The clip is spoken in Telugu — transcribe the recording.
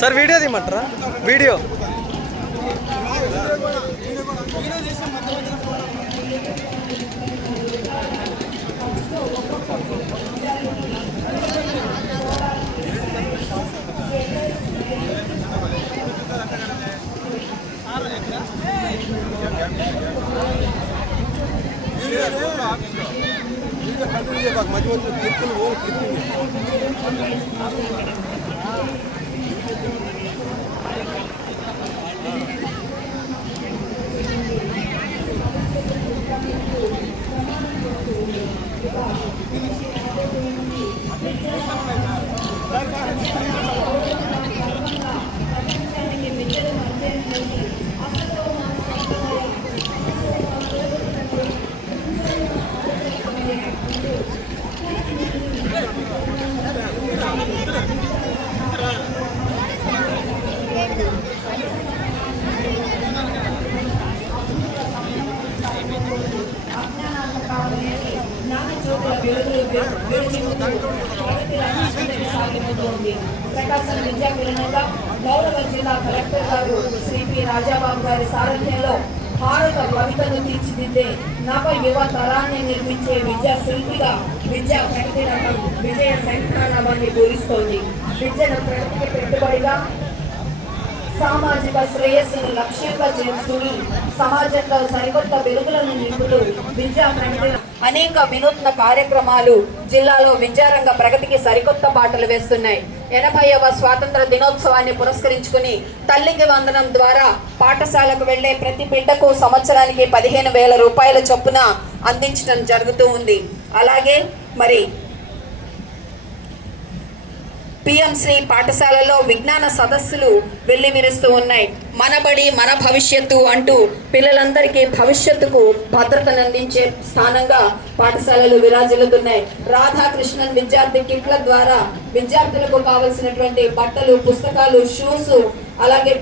సార్ వీడియో తీయమంటారా? వీడియో ప్రకాశం విద్యా విలీనంగా గౌరవ జిల్లా కలెక్టర్ గారు శ్రీ పి రాజాబాబు గారి సారథ్యంలో భారత భవితను తీర్చిదిద్దే నవ యువ తరాన్ని నిర్మించే విద్యా శిల్పిగా విద్యా ప్రగతి రంగం విజయ శంఖారావాన్ని పూరిస్తోంది. విద్యను ప్రగతికి పెట్టుబడిగా సామాజిక శ్రేయస్సును లక్ష్యంగా చేసుకుని సమాజంలో సరికొత్త వెలుగులను నింపుతూ విద్యా ప్రగతి అనేక వినూత్న కార్యక్రమాలు జిల్లాలో విద్యారంగ ప్రగతికి సరికొత్త బాటలు వేస్తున్నాయి. 80వ స్వాతంత్ర దినోత్సవాన్ని పురస్కరించుకుని తల్లికి వందనం ద్వారా పాఠశాలకు వెళ్లే ప్రతి బిడ్డకు సంవత్సరానికి 15,000 రూపాయల చొప్పున అందించడం జరుగుతూ ఉంది. అలాగే మరి పిఎం శ్రీ పాఠశాలలో విజ్ఞాన సదస్సులు వెల్లివిరుస్తూ ఉన్నాయి. మనబడి మన భవిష్యత్తు అంటూ పిల్లలందరికీ భవిష్యత్తుకు భద్రతను అందించే స్థానంగా పాఠశాలలు విరాజిల్లుతున్నాయి. రాధాకృష్ణన్ విద్యార్థి కిట్ల ద్వారా విద్యార్థులకు కావలసినటువంటి బట్టలు, పుస్తకాలు, షూస్, అలాగే